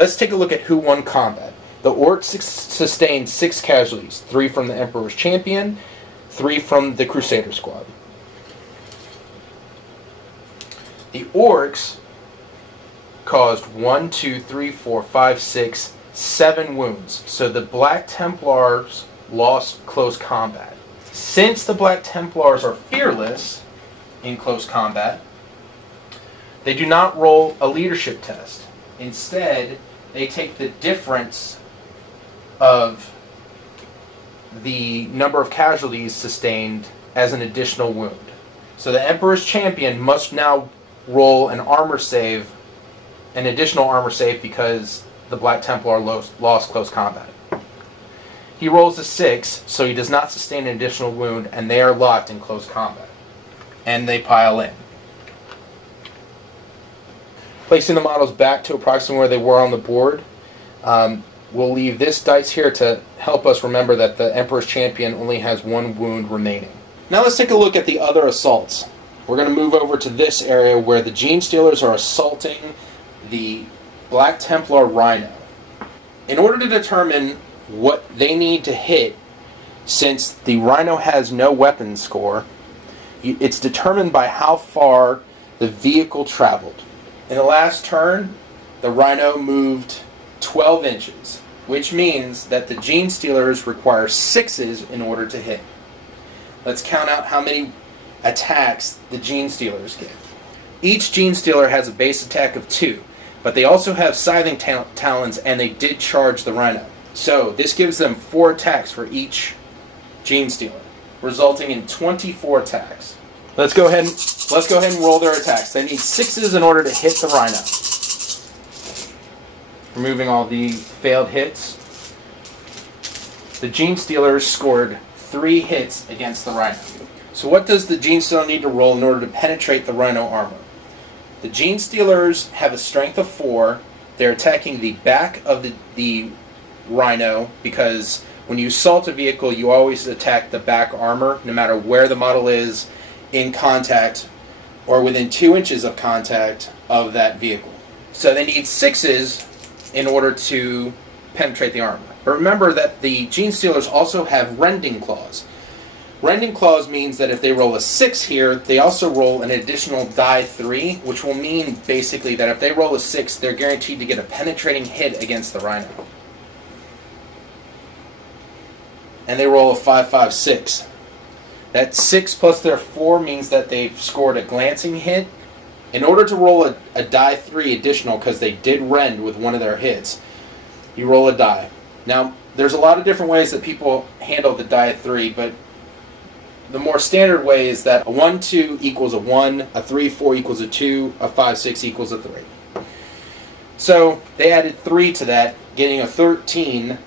let's take a look at who won combat. The Orcs sustained 6 casualties, 3 from the Emperor's Champion, 3 from the Crusader Squad. The Orcs caused 1, 2, 3, 4, 5, 6, 7 wounds. So the Black Templars lost close combat. Since the Black Templars are fearless in close combat, they do not roll a leadership test. Instead, they take the difference of the number of casualties sustained as an additional wound. So the Emperor's Champion must now roll an armor save, an additional armor save, because the Black Templar lost close combat. He rolls a 6, so he does not sustain an additional wound, and they are locked in close combat. And they pile in. Placing the models back to approximately where they were on the board, we'll leave this dice here to help us remember that the Emperor's Champion only has 1 wound remaining. Now let's take a look at the other assaults. We're going to move over to this area where the Genestealers are assaulting the Black Templar Rhino. In order to determine what they need to hit, since the Rhino has no weapon score, it's determined by how far the vehicle traveled. In the last turn, the Rhino moved 12 inches, which means that the Genestealers require 6s in order to hit. Let's count out how many attacks the Genestealers get. Each Genestealer has a base attack of 2, but they also have scything talons, and they did charge the Rhino. So this gives them 4 attacks for each Genestealer, resulting in 24 attacks. Let's go ahead and roll their attacks. They need 6s in order to hit the Rhino. Removing all the failed hits. The Genestealers scored 3 hits against the Rhino. So what does the Genestealer need to roll in order to penetrate the Rhino armor? The Genestealers have a strength of 4. They're attacking the back of the Rhino, because when you assault a vehicle, you always attack the back armor, no matter where the model is in contact or within 2 inches of contact of that vehicle. So they need 6s in order to penetrate the armor. But remember that the Genestealers also have Rending Claws. Rending Claws means that if they roll a 6 here, they also roll an additional die 3, which will mean basically that if they roll a 6, they're guaranteed to get a penetrating hit against the Rhino. And they roll a 5, 5, 6. That 6 plus their 4 means that they've scored a glancing hit. In order to roll a die 3 additional, because they did rend with one of their hits, you roll a die. Now, there's a lot of different ways that people handle the die 3, but the more standard way is that a 1, 2 equals a 1, a 3, 4 equals a 2, a 5, 6 equals a 3. So they added 3 to that, getting a 13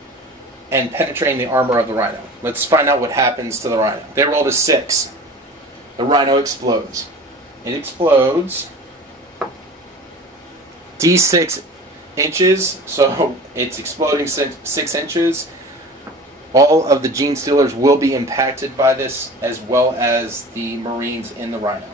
and penetrating the armor of the Rhino. Let's find out what happens to the Rhino. They rolled a 6. The Rhino explodes. It explodes D6 inches, so it's exploding 6 inches. All of the Genestealers will be impacted by this, as well as the Marines in the Rhino.